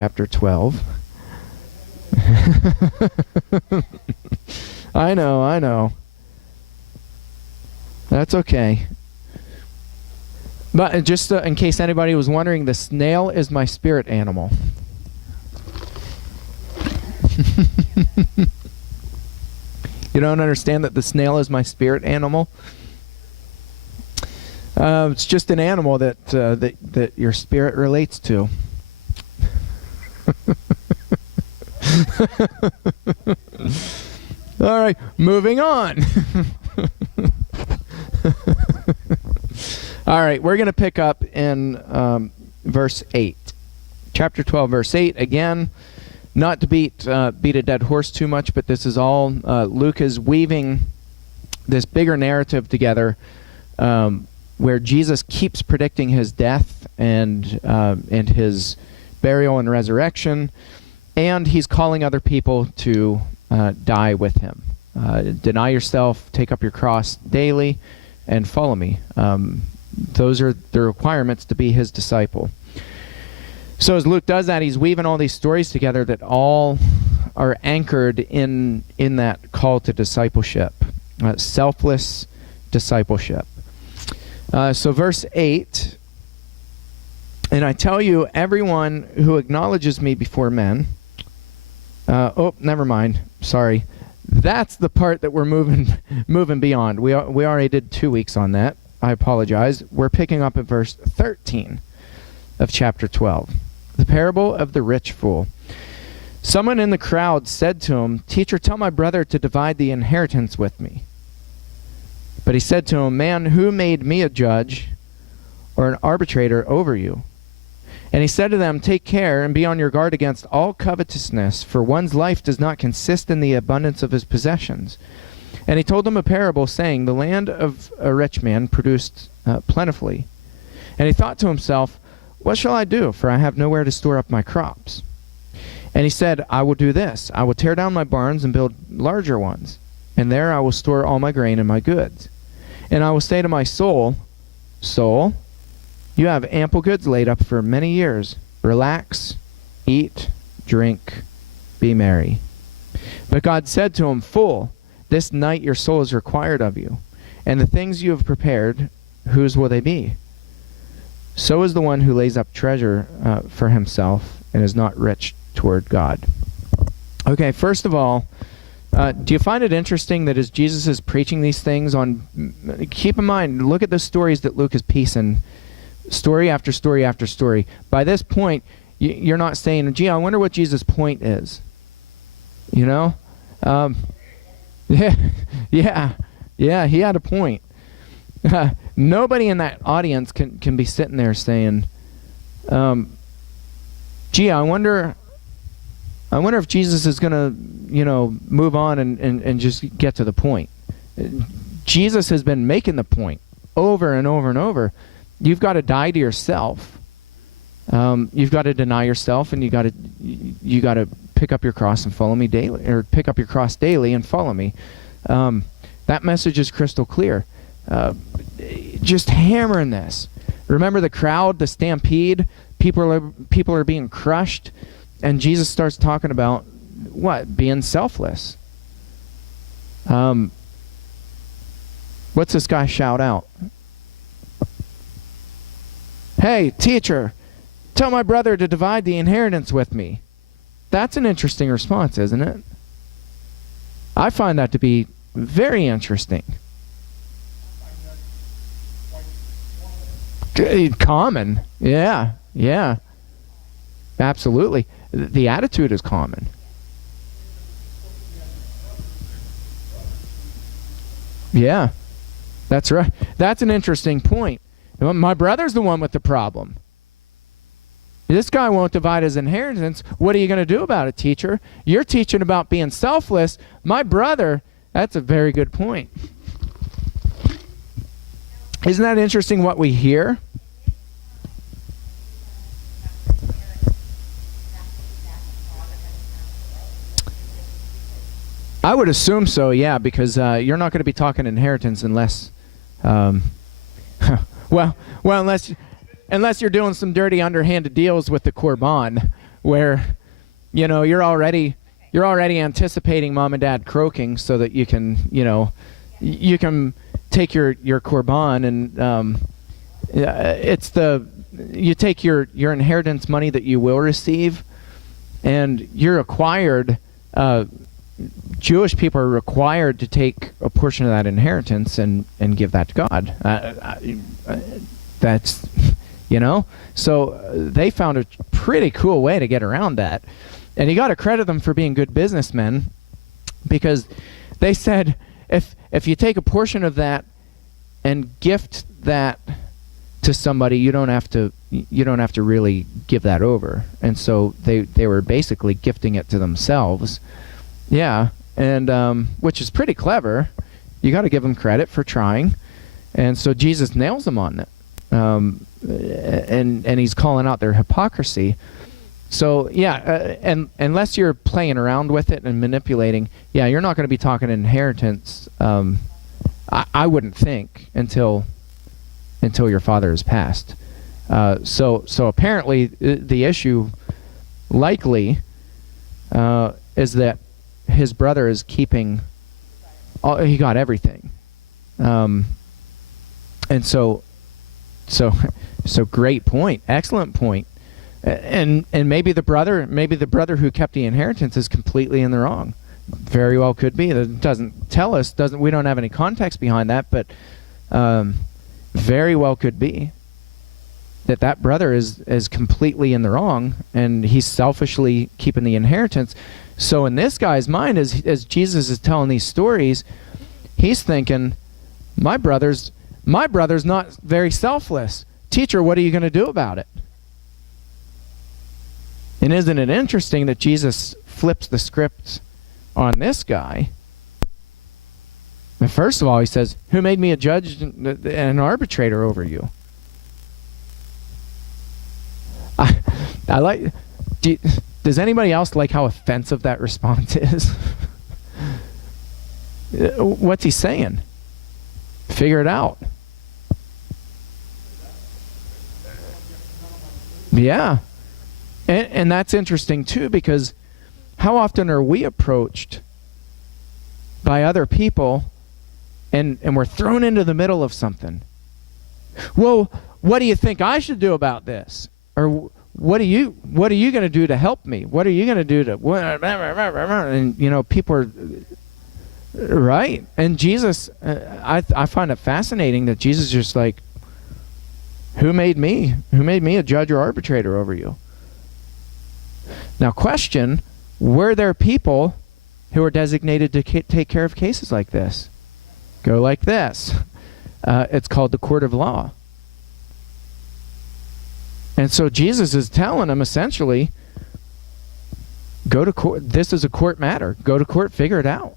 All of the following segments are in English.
chapter 12. I know. That's okay. But just in case anybody was wondering, the snail is my spirit animal. You don't understand that the snail is my spirit animal? It's just an animal that your spirit relates to. All right, moving on. All right, we're going to pick up in verse 8. Chapter 12, verse 8. Again, not to beat a dead horse too much, but this is all, Luke is weaving this bigger narrative together where Jesus keeps predicting his death and his burial and resurrection, and he's calling other people to die with him. Deny yourself, take up your cross daily, and follow me. Those are the requirements to be his disciple. So as Luke does that, he's weaving all these stories together that all are anchored in that call to discipleship, selfless discipleship. So verse 8, and I tell you, everyone who acknowledges me before men, oh, never mind, sorry. That's the part that we're moving beyond. We already did 2 weeks on that. I apologize. We're picking up at verse 13 of chapter 12. The parable of the rich fool. Someone in the crowd said to him, "Teacher, tell my brother to divide the inheritance with me." But he said to him, "Man, who made me a judge or an arbitrator over you?" And he said to them, "Take care and be on your guard against all covetousness, for one's life does not consist in the abundance of his possessions." And he told them a parable, saying, "The land of a rich man produced plentifully. And he thought to himself, 'What shall I do? For I have nowhere to store up my crops.' And he said, 'I will do this. I will tear down my barns and build larger ones. And there I will store all my grain and my goods. And I will say to my soul, Soul, you have ample goods laid up for many years. Relax, eat, drink, be merry.' But God said to him, 'Fool, this night your soul is required of you. And the things you have prepared, whose will they be? So is the one who lays up treasure for himself and is not rich toward God.'" Okay, first of all, do you find it interesting that as Jesus is preaching these things keep in mind, look at the stories that Luke is piecing, story after story after story. By this point, you're not saying, "Gee, I wonder what Jesus' point is." You know? Yeah, he had a point. Nobody in that audience can be sitting there saying, "Gee, I wonder if Jesus is going to, move on and just get to the point." Jesus has been making the point over and over and over. You've got to die to yourself. You've got to deny yourself, and you got to pick up your cross and follow me daily, or pick up your cross daily and follow me. That message is crystal clear. Just hammering this. Remember the crowd, the stampede. People are being crushed, and Jesus starts talking about what? Being selfless. What's this guy shout out? "Hey, teacher, tell my brother to divide the inheritance with me." That's an interesting response, isn't it? I find that to be very interesting. Common. Yeah. Absolutely. The attitude is common. Yeah. That's right. That's an interesting point. My brother's the one with the problem. This guy won't divide his inheritance. What are you going to do about it, teacher? You're teaching about being selfless. My brother, that's a very good point. Isn't that interesting what we hear? I would assume so, yeah, because you're not going to be talking inheritance unless, unless you're doing some dirty underhanded deals with the Korban. where, you're already anticipating mom and dad croaking so that you can, you can take your korban, and you take your inheritance money that you will receive, and you're required, Jewish people are required to take a portion of that inheritance and give that to God. That's, so they found a pretty cool way to get around that. And you got to credit them for being good businessmen, because they said, if you take a portion of that and gift that to somebody, you don't have to really give that over. And so they were basically gifting it to themselves. Yeah, and which is pretty clever. You got to give them credit for trying. And so Jesus nails them on it. And he's calling out their hypocrisy. So yeah, and unless you're playing around with it and manipulating, yeah, you're not going to be talking inheritance. I wouldn't think until your father has passed. So apparently the issue likely is that his brother is keeping. He got everything, and so great point, excellent point. And maybe the brother who kept the inheritance is completely in the wrong. Very well could be. That doesn't tell us. We don't have any context behind that, but very well could be that brother is completely in the wrong, and he's selfishly keeping the inheritance. So in this guy's mind, as Jesus is telling these stories, he's thinking, my brother's not very selfless. Teacher, what are you going to do about it? And isn't it interesting that Jesus flips the script on this guy? And first of all, he says, who made me a judge and an arbitrator over you? I like... Does anybody else like how offensive that response is? What's he saying? Figure it out. Yeah. And that's interesting too, because how often are we approached by other people and we're thrown into the middle of something? Well, what do you think I should do about this? Or what are you going to do to help me? What are you going to do to... And, people are... Right? And Jesus, I find it fascinating that Jesus is just like, who made me? Who made me a judge or arbitrator over you? Now, question, were there people who are designated to take care of cases like this? Go like this. It's called the court of law. And so Jesus is telling them essentially, go to court. This is a court matter. Go to court, figure it out.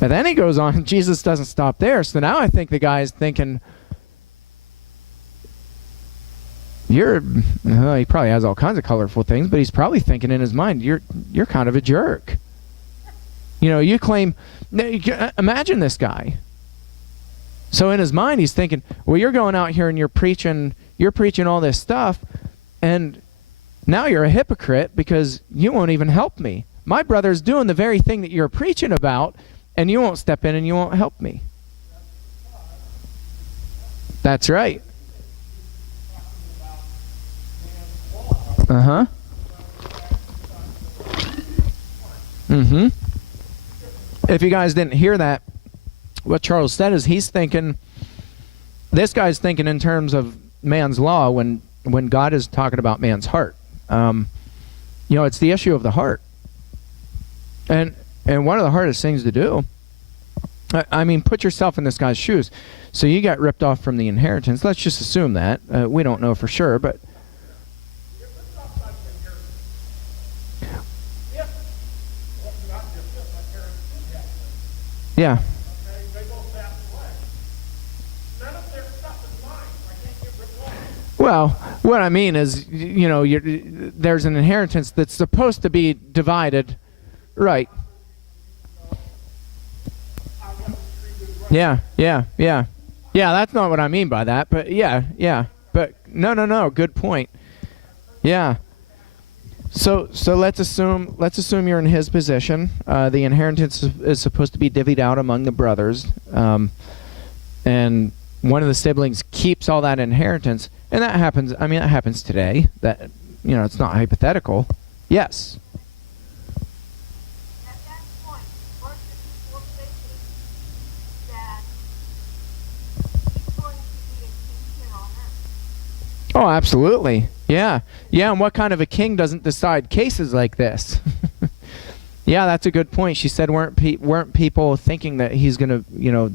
And then he goes on, Jesus doesn't stop there. So now I think the guy is thinking, he probably has all kinds of colorful things, but he's probably thinking in his mind, you're kind of a jerk. You claim, imagine this guy. So in his mind, he's thinking, well, you're going out here and you're preaching all this stuff, and now you're a hypocrite because you won't even help me. My brother's doing the very thing that you're preaching about, and you won't step in and you won't help me. That's right. Uh-huh. Mm-hmm. If you guys didn't hear that, what Charles said is this guy's thinking in terms of man's law when God is talking about man's heart. It's the issue of the heart. And one of the hardest things to do, I mean, put yourself in this guy's shoes. So you got ripped off from the inheritance. Let's just assume that. We don't know for sure, but... Yeah. Well, what I mean is, there's an inheritance that's supposed to be divided, right? Yeah. That's not what I mean by that, but yeah. But no, good point. Yeah. So let's assume you're in his position. The inheritance is supposed to be divvied out among the brothers, and one of the siblings keeps all that inheritance, and that happens. I mean, that happens today. That, it's not hypothetical. Yes. At that point, weren't the people thinking that he's going to be a king here on earth? Oh, absolutely. Yeah. Yeah, and what kind of a king doesn't decide cases like this? Yeah, that's a good point. She said weren't people thinking that he's going to,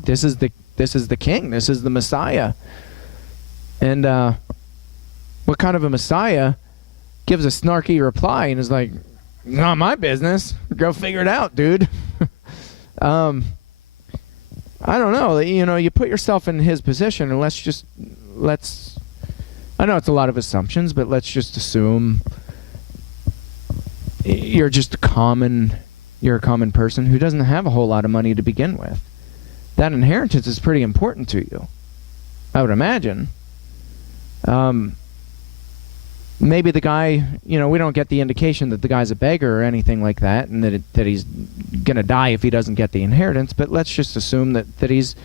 this is the king, this is the Messiah. And what kind of a Messiah gives a snarky reply and is like, not my business. Go figure it out, dude. I don't know. You put yourself in his position, and let's I know it's a lot of assumptions, but let's just assume you're a common person who doesn't have a whole lot of money to begin with. That inheritance is pretty important to you, I would imagine. Maybe the guy, we don't get the indication that the guy's a beggar or anything like that, and that he's going to die if he doesn't get the inheritance, but let's just assume that he's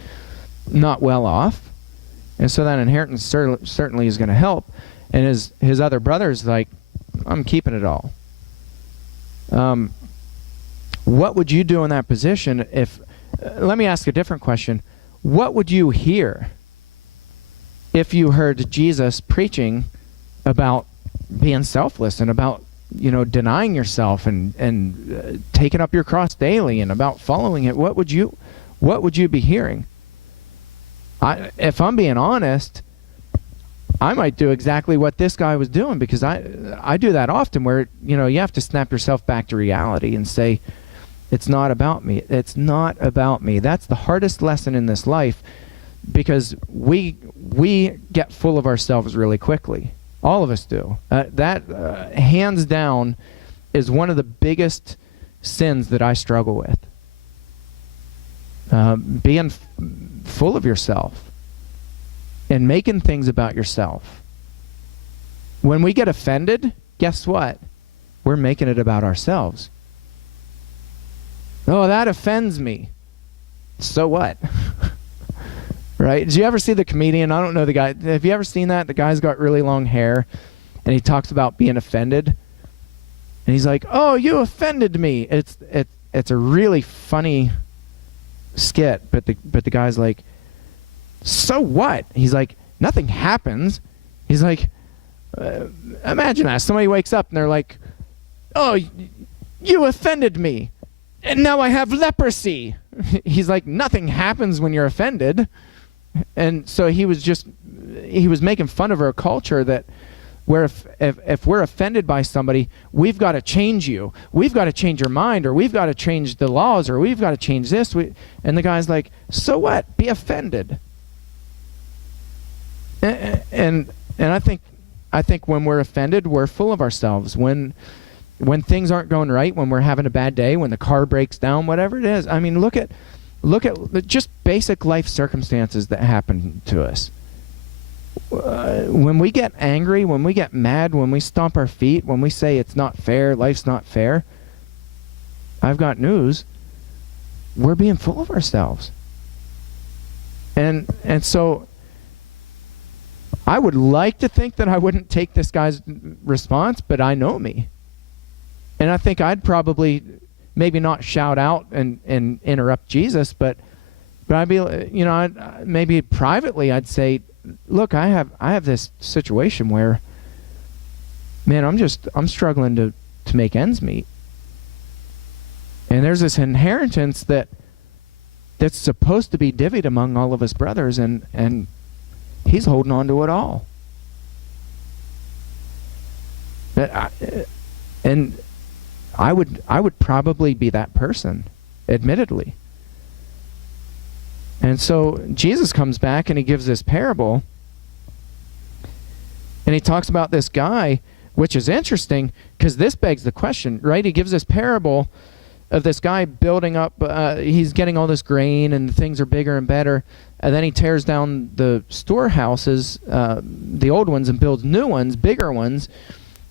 not well off. And so that inheritance certainly is going to help. And his other brother's like, I'm keeping it all. What would you do in that position if... let me ask a different question. What would you hear if you heard Jesus preaching about being selfless and about, denying yourself and taking up your cross daily and about following it? What would you be hearing? If I'm being honest, I might do exactly what this guy was doing, because I do that often where, you have to snap yourself back to reality and say, it's not about me. It's not about me. That's the hardest lesson in this life, because we get full of ourselves really quickly. All of us do. That hands down is one of the biggest sins that I struggle with. Being full of yourself and making things about yourself. When we get offended, guess what? We're making it about ourselves. Oh, that offends me. So what? Right? Did you ever see the comedian? I don't know the guy. Have you ever seen that? The guy's got really long hair, and he talks about being offended. And he's like, "Oh, you offended me." It's a really funny skit, but the guy's like, "So what?" He's like, "Nothing happens." He's like, imagine that. Somebody wakes up and they're like, "Oh, you offended me, and now I have leprosy." He's like, nothing happens when you're offended. And so he was making fun of our culture that where if we're offended by somebody, we've got to change you. We've got to change your mind, or we've got to change the laws, or we've got to change this. And the guy's like, so what? Be offended. And I think when we're offended, we're full of ourselves. When things aren't going right, when we're having a bad day, when the car breaks down, whatever it is. I mean, look at just basic life circumstances that happen to us. When we get angry, when we get mad, when we stomp our feet, when we say it's not fair, life's not fair, I've got news. We're being full of ourselves. And so I would like to think that I wouldn't take this guy's response, but I know me. And I think I'd probably maybe not shout out and interrupt Jesus, but I'd be, maybe privately I'd say, look, I have this situation where, man, I'm struggling to make ends meet. And there's this inheritance that's supposed to be divvied among all of us brothers, and he's holding on to it all. And I would probably be that person, admittedly. And so Jesus comes back and he gives this parable, and he talks about this guy, which is interesting because this begs the question, right? He gives this parable of this guy building up, he's getting all this grain and things are bigger and better, and then he tears down the storehouses, the old ones, and builds new ones, bigger ones,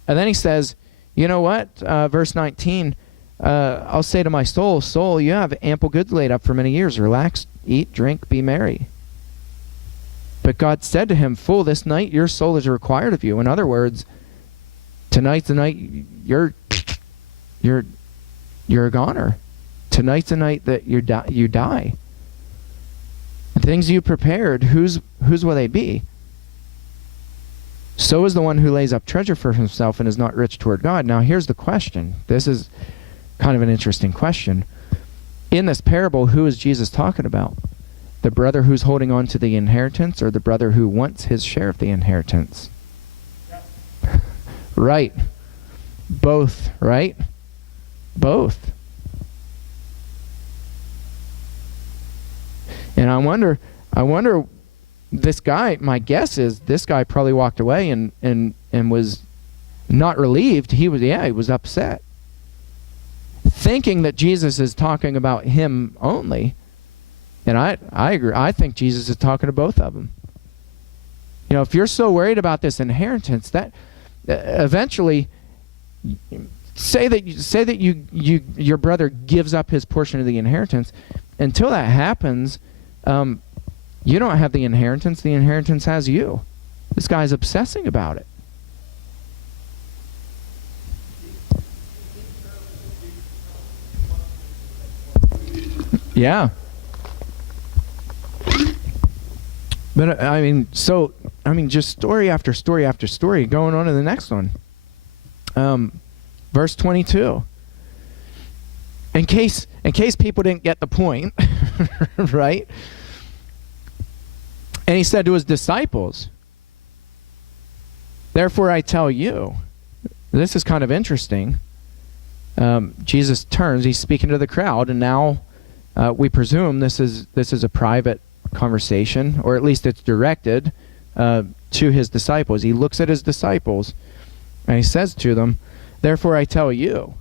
And then he says, you know what? Verse 19, I'll say to my soul, soul, you have ample goods laid up for many years. Relax, eat, drink, be merry. But God said to him, fool, this night your soul is required of you. In other words, tonight's the night you're a goner. Tonight's the night that you die. The things you prepared, whose will they be? So is the one who lays up treasure for himself and is not rich toward God. Now here's the question. This is kind of an interesting question. In this parable, who is Jesus talking about? The brother who's holding on to the inheritance, or the brother who wants his share of the inheritance? Right. Both, right? Both. And I wonder, this guy, my guess is this guy probably walked away and was not relieved. He was upset, thinking that Jesus is talking about him only. And I agree. I think Jesus is talking to both of them. You know, if you're so worried about this inheritance, that eventually, say that your brother gives up his portion of the inheritance. Until that happens, you don't have the inheritance. The inheritance has you. This guy's obsessing about it. Yeah. But just story after story after story. Going on to the next one. Verse 22. In case people didn't get the point, right? And he said to his disciples, therefore I tell you. This is kind of interesting. Jesus turns, he's speaking to the crowd, and now we presume this is a private conversation, or at least it's directed to his disciples. He looks at his disciples and he says to them, therefore I tell you,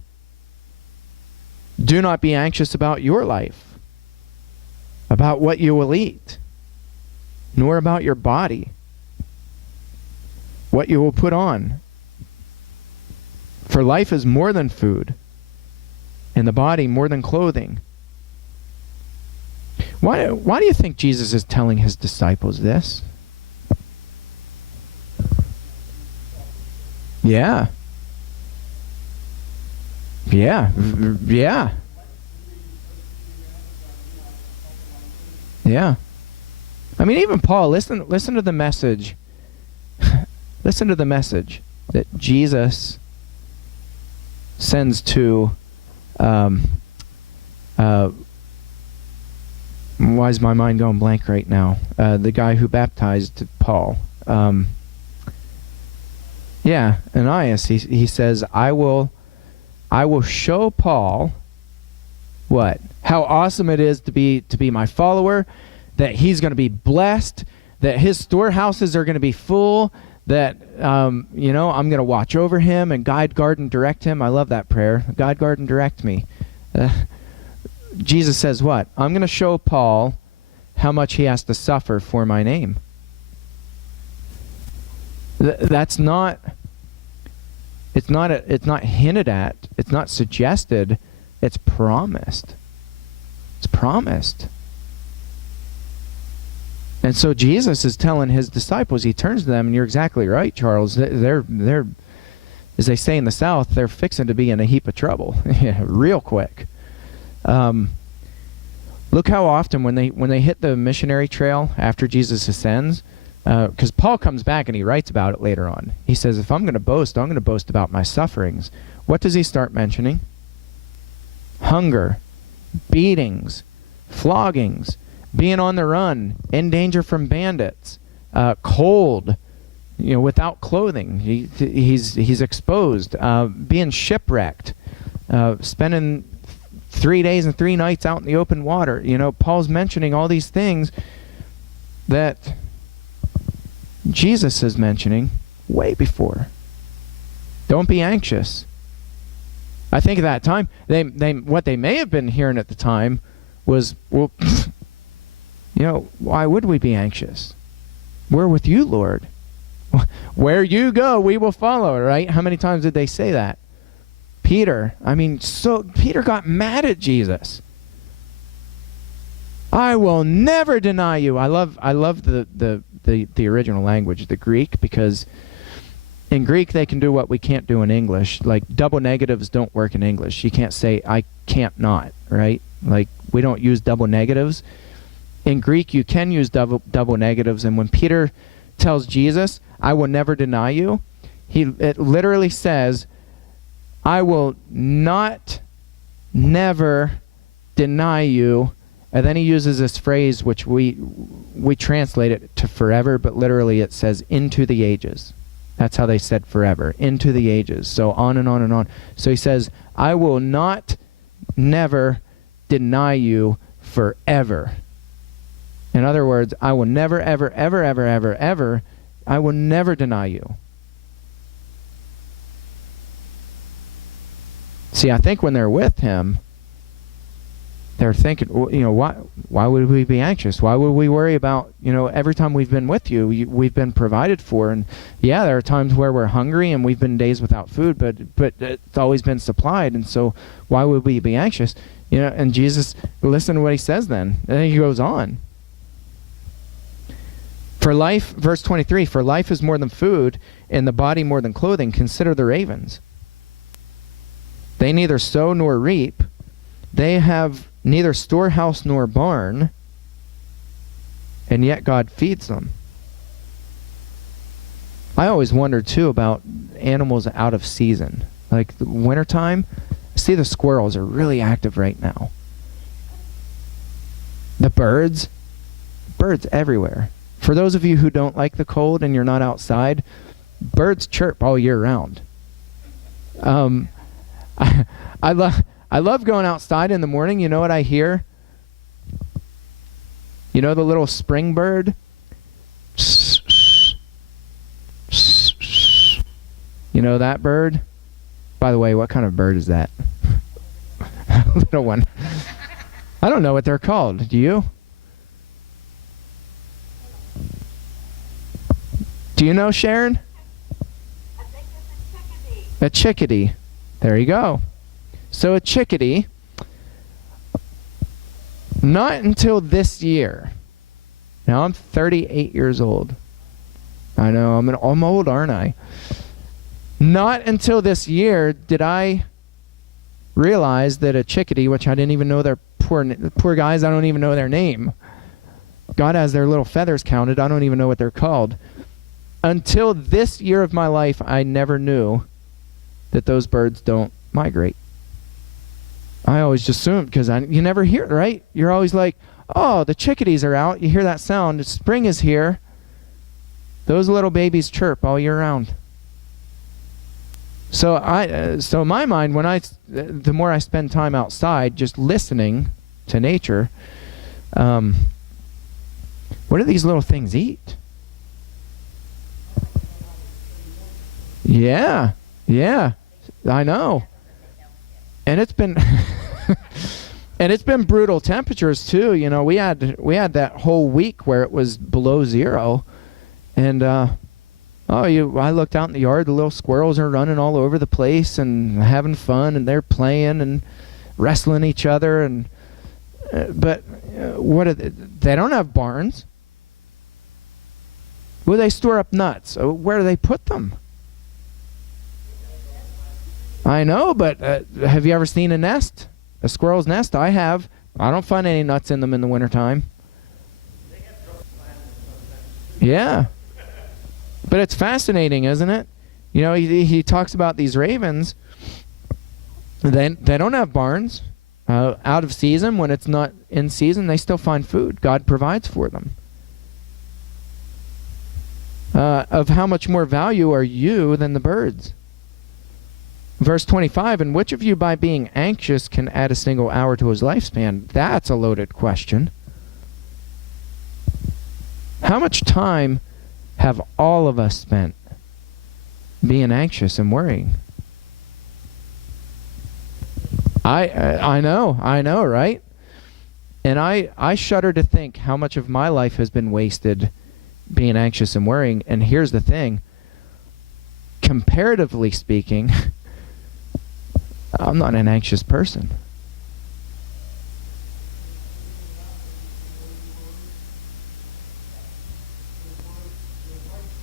do not be anxious about your life, about what you will eat, nor about your body, what you will put on. For life is more than food, and the body more than clothing. Why do you think Jesus is telling his disciples this? Yeah. Yeah. Yeah. Yeah. I mean, even Paul, listen to the message. Listen to the message that Jesus sends to why is my mind going blank right now? The guy who baptized Paul. Ananias. He says, I will show Paul what? How awesome it is to be my follower, that he's going to be blessed, that his storehouses are going to be full, that I'm going to watch over him and guide, guard, and direct him. I love that prayer. Guide, guard, and direct me. Jesus says what? I'm going to show Paul how much he has to suffer for my name. That's not. It's not hinted at. It's not suggested. It's promised. It's promised. And so Jesus is telling his disciples. He turns to them, and you're exactly right, Charles. They're as they say in the South, they're fixing to be in a heap of trouble, real quick. Look how often when they hit the missionary trail after Jesus ascends, because Paul comes back and he writes about it later on. He says, if I'm going to boast, I'm going to boast about my sufferings. What does he start mentioning? Hunger, beatings, floggings, being on the run, in danger from bandits, cold, without clothing. He's exposed, being shipwrecked, spending 3 days and 3 nights out in the open water. Paul's mentioning all these things that Jesus is mentioning way before. Don't be anxious. I think at that time, what they may have been hearing at the time was, well, why would we be anxious? We're with you, Lord. Where you go, we will follow, right? How many times did they say that? Peter, Peter got mad at Jesus. I will never deny you. I love the original language, the Greek, because in Greek they can do what we can't do in English. Like double negatives don't work in English. You can't say I can't not, right? Like we don't use double negatives. In Greek you can use double negatives, and when Peter tells Jesus, I will never deny you, it literally says, I will not never deny you. And then he uses this phrase which we translate it to forever, but literally it says into the ages. That's how they said forever, into the ages. So on and on and on. So he says, I will not never deny you forever. In other words, I will never, ever, ever, ever, ever, ever, I will never deny you. See, I think when they're with him, they're thinking, why would we be anxious? Why would we worry about, every time we've been with you, we've been provided for. And yeah, there are times where we're hungry and we've been days without food, but it's always been supplied. And so why would we be anxious? And Jesus, listen to what he says then. And then he goes on. For life, verse 23, for life is more than food, and the body more than clothing. Consider the ravens. They neither sow nor reap. They have neither storehouse nor barn, and yet God feeds them. I always wondered, too, about animals out of season. Like the wintertime, see the squirrels are really active right now. The birds everywhere. For those of you who don't like the cold and you're not outside, birds chirp all year round. I love going outside in the morning. You know what I hear? You know the little spring bird? You know that bird? By the way, what kind of bird is that? Little one. I don't know what they're called. Do you? Do you know, Sharon? I think it's a chickadee. A chickadee. There you go. So a chickadee, not until this year. Now I'm 38 years old. I know, I'm old, aren't I? Not until this year did I realize that a chickadee, which I didn't even know their poor guys, I don't even know their name. God has their little feathers counted. I don't even know what they're called. Until this year of my life, I never knew that those birds don't migrate. I always just assumed, because you never hear it, right? You're always like, oh, the chickadees are out. You hear that sound. Spring is here. Those little babies chirp all year round. So in my mind, the more I spend time outside just listening to nature, what do these little things eat? Yeah, I know. And it's been brutal temperatures too. We had that whole week where it was below zero, and I looked out in the yard. The little squirrels are running all over the place and having fun, and they're playing and wrestling each other. And but what are they don't have barns. Well, they store up nuts. Where do they put them? I know, but have you ever seen a nest? A squirrel's nest? I have. I don't find any nuts in them in the wintertime. Yeah. But it's fascinating, isn't it? He talks about these ravens. They don't have barns. Out of season, when it's not in season, they still find food. God provides for them. Of how much more value are you than the birds? Verse 25, and which of you by being anxious can add a single hour to his lifespan? That's a loaded question. How much time have all of us spent being anxious and worrying? I know, right? And I shudder to think how much of my life has been wasted being anxious and worrying. And here's the thing. Comparatively speaking, I'm not an anxious person.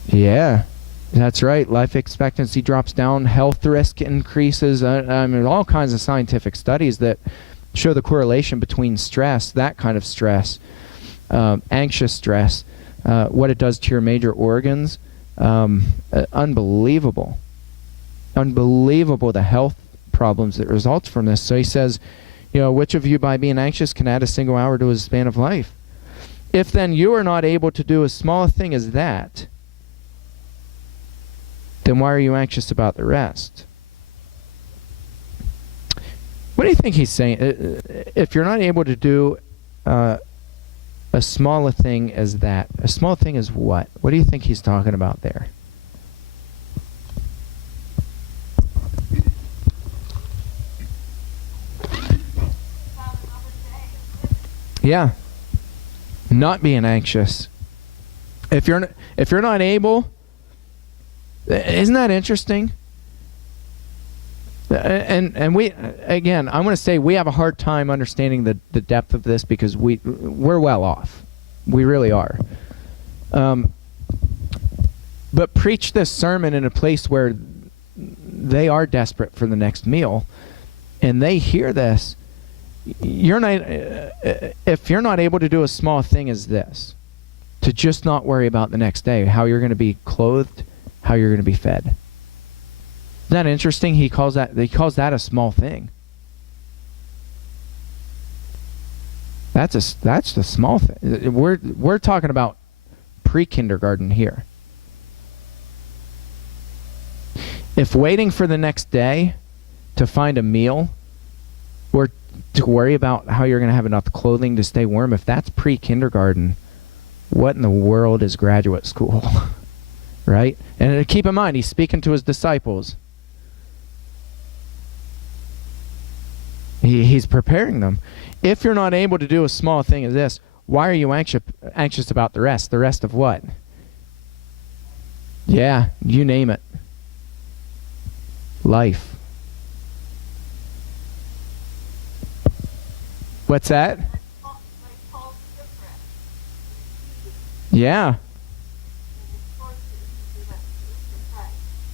Yeah, that's right. Life expectancy drops down, health risk increases. I mean, all kinds of scientific studies that show the correlation between stress, that kind of stress, anxious stress, what it does to your major organs. Unbelievable. Unbelievable the health problems that result from this. So he says, which of you by being anxious can add a single hour to his span of life? If then you are not able to do as small a thing as that, then why are you anxious about the rest? What do you think he's saying? If you're not able to do a small a thing as that, a small thing as what? What do you think he's talking about there? Yeah, not being anxious. If you're not able, isn't that interesting? And we, again, I'm going to say we have a hard time understanding the depth of this because we're well off. We really are. But preach this sermon in a place where they are desperate for the next meal, and they hear this. You're not, if you're not able to do a small thing as this, to just not worry about the next day, how you're going to be clothed, how you're going to be fed. Isn't that interesting? He calls that a small thing. That's the small thing. We're talking about pre-kindergarten here. If waiting for the next day to find a meal or to worry about how you're going to have enough clothing to stay warm, if that's pre-kindergarten, what in the world is graduate school? Right? And keep in mind, he's speaking to his disciples. He's preparing them. If you're not able to do a small thing as this, why are you anxious about the rest? The rest of what? Yeah, you name it. Life. What's that? Yeah.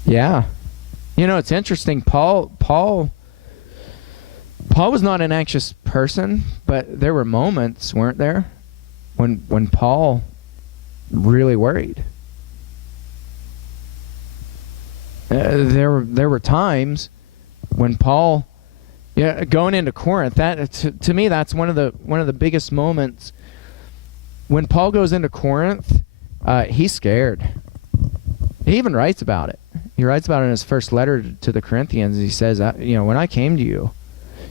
Yeah. It's interesting. Paul was not an anxious person, but there were moments, weren't there, when Paul really worried. There were times when Paul, going into Corinth. That to me, that's one of the biggest moments. When Paul goes into Corinth, he's scared. He even writes about it. He writes about it in his first letter to the Corinthians. He says, when I came to you,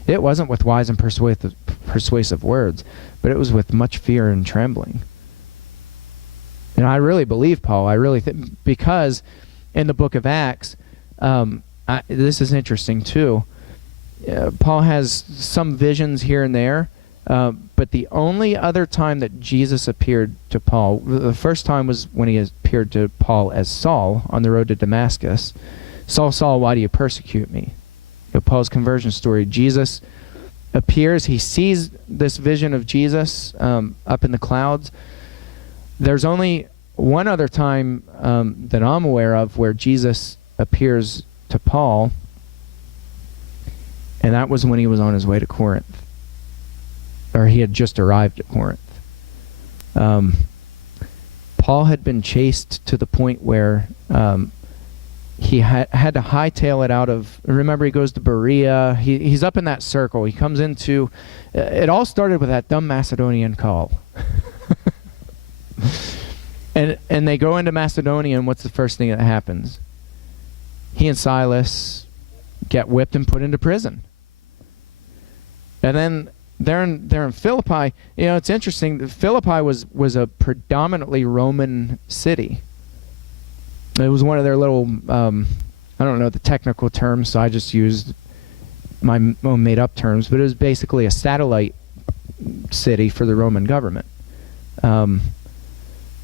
it wasn't with wise and persuasive words, but it was with much fear and trembling. And I really believe Paul. I really think, because in the book of Acts, this is interesting too. Paul has some visions here and there, but the only other time that Jesus appeared to Paul, the first time was when he appeared to Paul as Saul on the road to Damascus. Saul, Saul, why do you persecute me? Paul's conversion story. Jesus appears. He sees this vision of Jesus up in the clouds. There's only one other time that I'm aware of where Jesus appears to Paul, and that was when he was on his way to Corinth, or he had just arrived at Corinth. Paul had been chased to the point where he had to hightail it out of, remember, he goes to Berea. He's up in that circle. He comes into, it all started with that dumb Macedonian call. And they go into Macedonia, and what's the first thing that happens? He and Silas get whipped and put into prison. And then they're in Philippi. It's interesting. Philippi was a predominantly Roman city. It was one of their little, I don't know the technical terms, so I just used my own made-up terms, but it was basically a satellite city for the Roman government.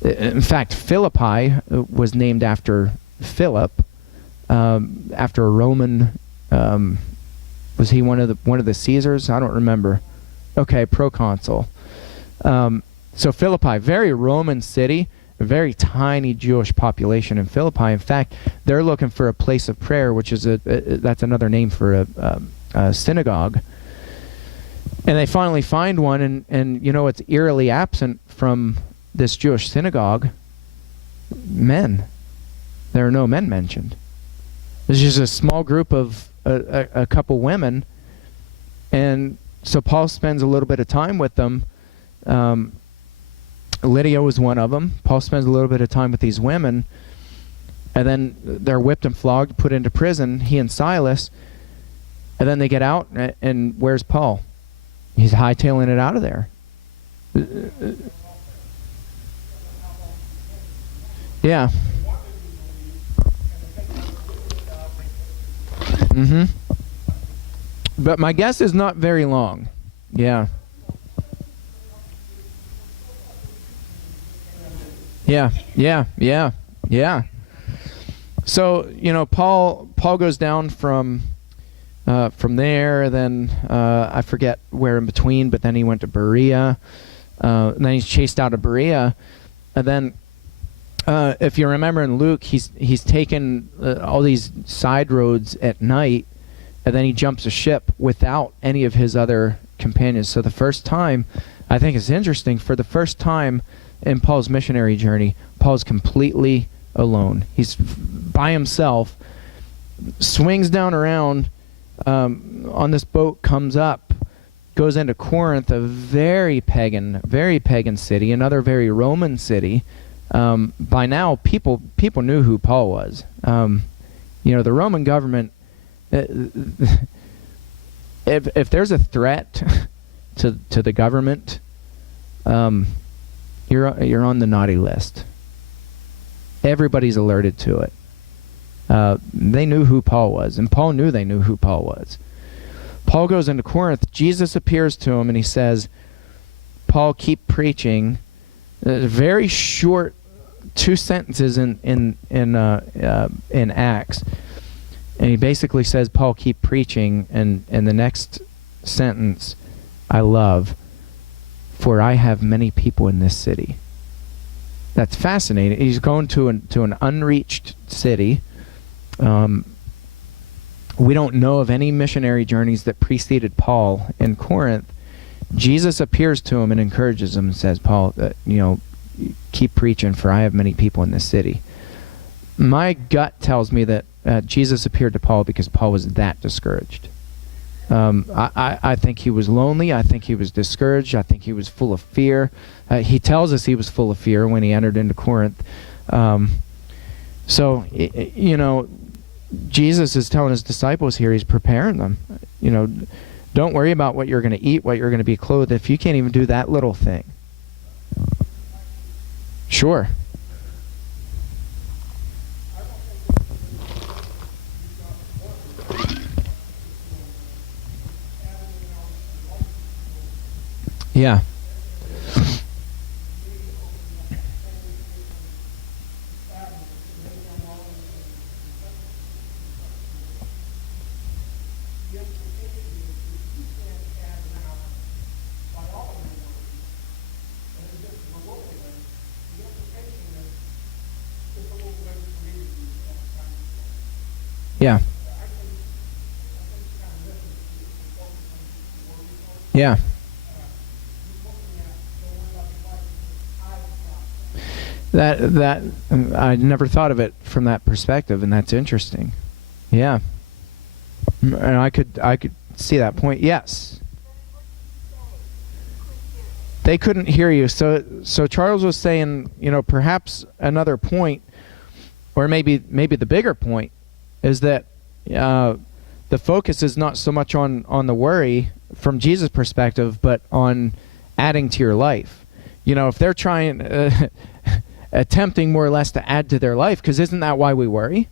In fact, Philippi was named after Philip, after a Roman. Was he one of the Caesars? I don't remember. Okay, proconsul. So Philippi, very Roman city, a very tiny Jewish population in Philippi. In fact, they're looking for a place of prayer, which is that's another name for a synagogue. And they finally find one, and you know, it's eerily absent from this Jewish synagogue. Men. There are no men mentioned. There's just a small group of a couple women, and so Paul spends a little bit of time with them. Lydia was one of them. Paul spends a little bit of time with these women, and then they're whipped and flogged, put into prison, he and Silas, and then they get out, and where's Paul? He's hightailing it out of there. Yeah. But my guess is not very long. Yeah. Yeah. So, you know, Paul goes down from there, then I forget where in between, but then he went to Berea, and then he's chased out of Berea, and then if you remember in Luke, he's taken all these side roads at night, and then he jumps a ship without any of his other companions. So the first time, I think it's interesting, for the first time in Paul's missionary journey, Paul's completely alone. He's by himself, swings down around on this boat, comes up, goes into Corinth, a very pagan city, another very Roman city. By now, people knew who Paul was. You know, the Roman government, if there's a threat to the government, you're on the naughty list. Everybody's alerted to it. They knew who Paul was, and Paul knew they knew who Paul was. Paul goes into Corinth. Jesus appears to him, and he says, "Paul, keep preaching." Very short, 2 sentences in Acts, and he basically says, "Paul, keep preaching." And the next sentence, I love, "For I have many people in this city." That's fascinating. He's going to an unreached city. We don't know of any missionary journeys that preceded Paul in Corinth. Jesus appears to him and encourages him and says, "Paul, you know, keep preaching, for I have many people in this city." My gut tells me that Jesus appeared to Paul because Paul was that discouraged. I think he was lonely. I think he was discouraged. I think he was full of fear. He tells us he was full of fear when he entered into Corinth. So, you know, Jesus is telling his disciples here, he's preparing them. You know, don't worry about what you're going to eat, what you're going to be clothed, if you can't even do that little thing. Sure. Yeah. Yeah. Yeah. That I never thought of it from that perspective, and that's interesting. Yeah. And I could see that point. Yes. They couldn't hear you. So Charles was saying, you know, perhaps another point, or maybe the bigger point, is that the focus is not so much on the worry from Jesus' perspective, but on adding to your life. You know, if they're trying, attempting more or less to add to their life, because isn't that why we worry?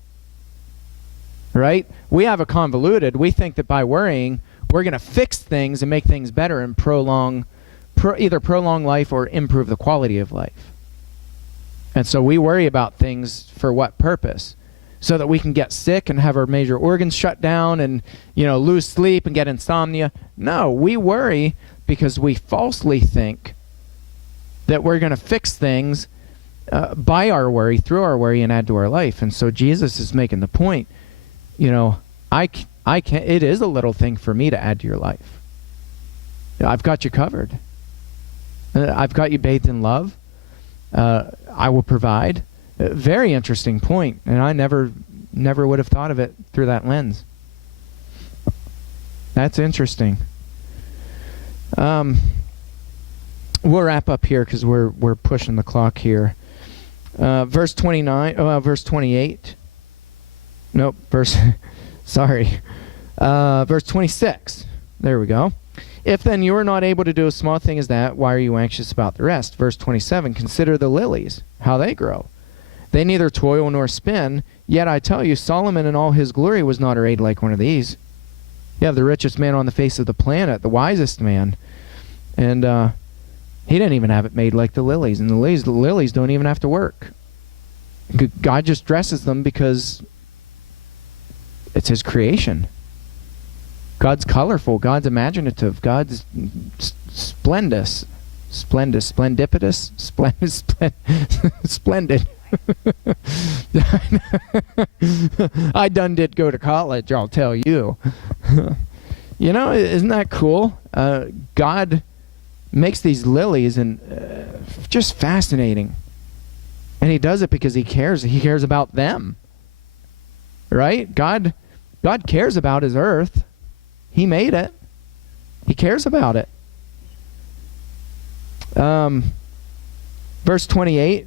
Right? We have a convoluted. We think that by worrying, we're going to fix things and make things better and either prolong life or improve the quality of life. And so we worry about things for what purpose? So that we can get sick and have our major organs shut down and, lose sleep and get insomnia. No, we worry because we falsely think that we're going to fix things by our worry, through our worry, and add to our life. And so Jesus is making the point, I can't, it is a little thing for me to add to your life. I've got you covered. I've got you bathed in love. I will provide. Very interesting point, and I never would have thought of it through that lens. That's interesting. We'll wrap up here because we're pushing the clock here. Verse 28. Nope. Sorry. Verse 26. There we go. If then you are not able to do a small thing as that, why are you anxious about the rest? Verse 27. Consider the lilies, how they grow. They neither toil nor spin. Yet I tell you, Solomon in all his glory was not arrayed like one of these. You have the richest man on the face of the planet, the wisest man. And he didn't even have it made like the lilies. And the lilies don't even have to work. God just dresses them because it's his creation. God's colorful. God's imaginative. God's splendid. I done did go to college, I'll tell you. Isn't that cool? God makes these lilies and just fascinating. And he does it because he cares. He cares about them. Right? God cares about his earth. He made it. He cares about it. Verse 28,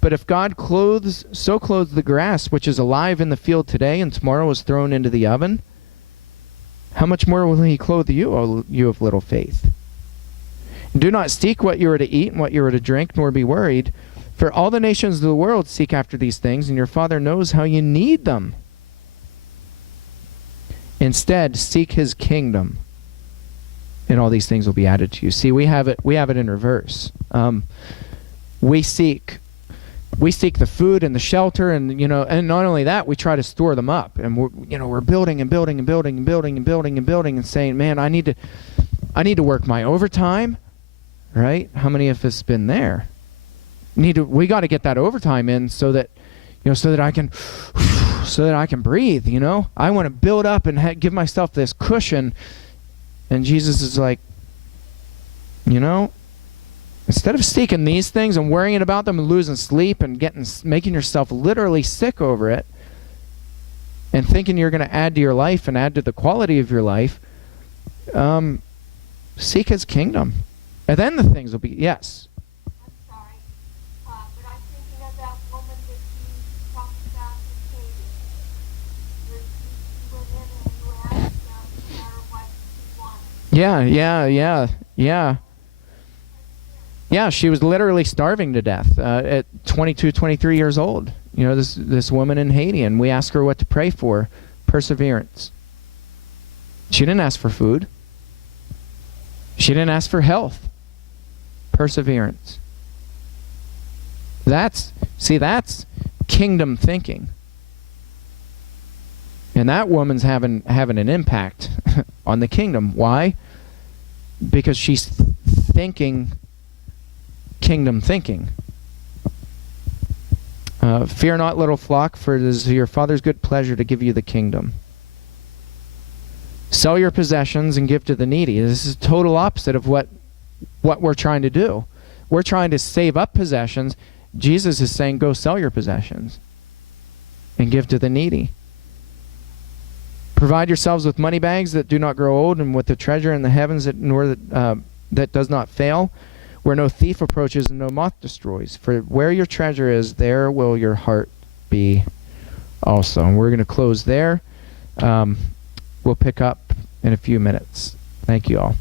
but if God so clothes the grass, which is alive in the field today and tomorrow is thrown into the oven, how much more will he clothe you, O you of little faith? Do not seek what you are to eat and what you are to drink, nor be worried, for all the nations of the world seek after these things, and your Father knows how you need them. Instead, seek his kingdom, and all these things will be added to you. See, we have it in reverse. We seek the food and the shelter, and and not only that, we try to store them up, and we're building and building and building and building and building and building and saying, man, I need to work my overtime, right? How many of us been there? We got to get that overtime in so that I can breathe. I want to build up and give myself this cushion. And Jesus is like, instead of seeking these things and worrying about them and losing sleep and making yourself literally sick over it and thinking you're going to add to your life and add to the quality of your life, seek his kingdom. And then the things will be, yes. I'm sorry, but I'm thinking of that woman that you talked about in Katie, where she went in and you asked her what she wanted. Yeah. Yeah, she was literally starving to death at 22, 23 years old. This woman in Haiti, and we asked her what to pray for. Perseverance. She didn't ask for food. She didn't ask for health. Perseverance. That's kingdom thinking. And that woman's having an impact on the kingdom. Why? Because she's thinking kingdom thinking. Fear not, little flock, for it is your Father's good pleasure to give you the kingdom. Sell your possessions and give to the needy. This is total opposite of what we're trying to do. We're trying to save up possessions. Jesus is saying, go sell your possessions and give to the needy. Provide yourselves with money bags that do not grow old, and with the treasure in the heavens that does not fail, where no thief approaches and no moth destroys. For where your treasure is, there will your heart be also. And we're going to close there. We'll pick up in a few minutes. Thank you all.